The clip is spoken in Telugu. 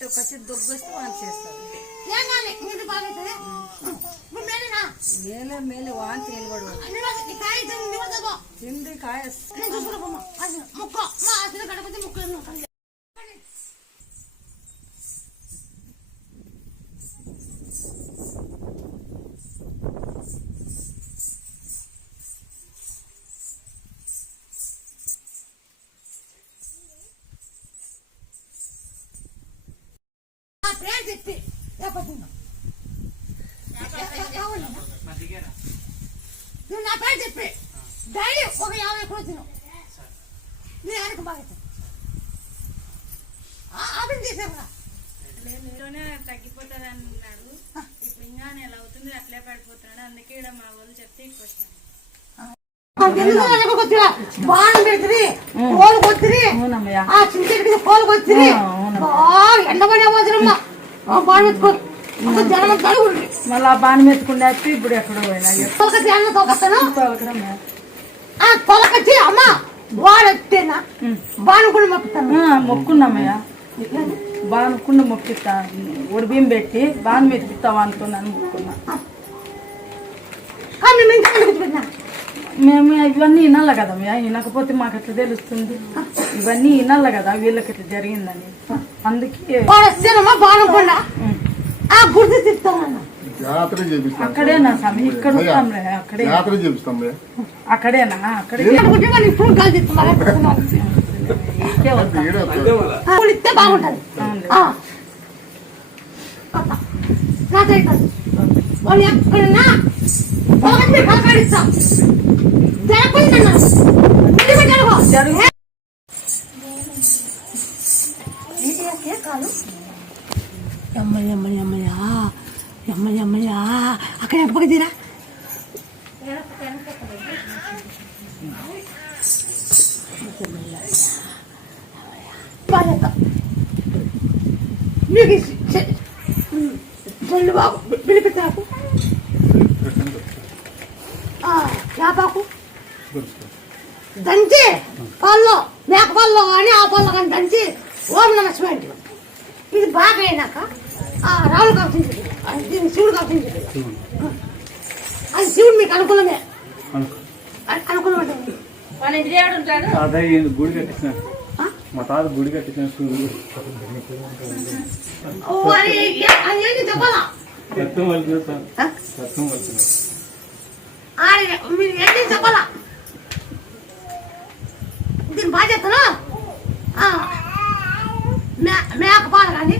దొగ్గొస్తే వాంతి చేస్తారు. మేలే వాంతి నిలబడు తిండి కాయ చెప్పి నువ్వు నా పేరు చెప్పి డైలీ ఒక 50 కూడా తిను నీ ఆయనకు బాగా ఆపిని తీసేవరా తగ్గిపోతుంది అన్నాడు. ఇప్పుడు ఇంకా నెల అవుతుంది అట్లే పడిపోతున్నాడు. అందుకే ఇక్కడ మా వాళ్ళు చెప్తే ఎక్కువ వచ్చినాను. బాగా పెడుతుంది కోలు కొత్తిరి ఆ చింతకి కోలు కొత్తిరి ఎండబడి అవసరమ్మా బాగా పెట్టుకోరు జనం తడుగుండి మళ్ళా బాని మెత్తుకుండే ఇప్పుడు ఎక్కడో పోయినా తొలకచ్చి అన్న తోకొస్తాను తొలకచ్చి అమ్మ వాడెత్తేనా బానుకుండా మొక్కుతాను మొక్కున్నామయ్యా బానుకుండా మొక్కిస్తా ఉడిబిం పెట్టి బాని మెత్తుతావా అనుకున్నాను మొక్కున్నా మేము ఇవన్నీ వినాలి కదా వినకపోతే మాకు ఎట్లా తెలుస్తుంది ఇవన్నీ వినాలి కదా వీళ్ళకి ఇట్లా జరిగిందని అందుకే అక్కడేనా స్వామి ఇక్కడ అక్కడేనా అక్కడే బాగుంటది వాళ్ళు ఎక్కడన్నా పలకరిస్తాం అమ్మయ్యా అక్కడ ఎంత పక్కదిరా మీకు చెల్లు బాబు పిలిపిస్తాకు చేపాకు దంచి పాల్లో మేక పాల్లో కానీ ఆ పాల్లో కానీ దంచి ఓం నమ శివాయ ఇది బాగా అయినాక రావులు కావాల్సింది దీన్ని శివుడు కావాల్సింది అది శివుడు మీకు అనుకూలమే అనుకూలం ఉంటుంది వాళ్ళ ఇంటి దేవుడు ఉంటాడు. గుడి కట్టించిన మా తాత గుడి కట్టించిన చెప్పాలా మీరు ఏంటి చెప్పాలా దీని బాధ్యతను మేక పాలు కానీ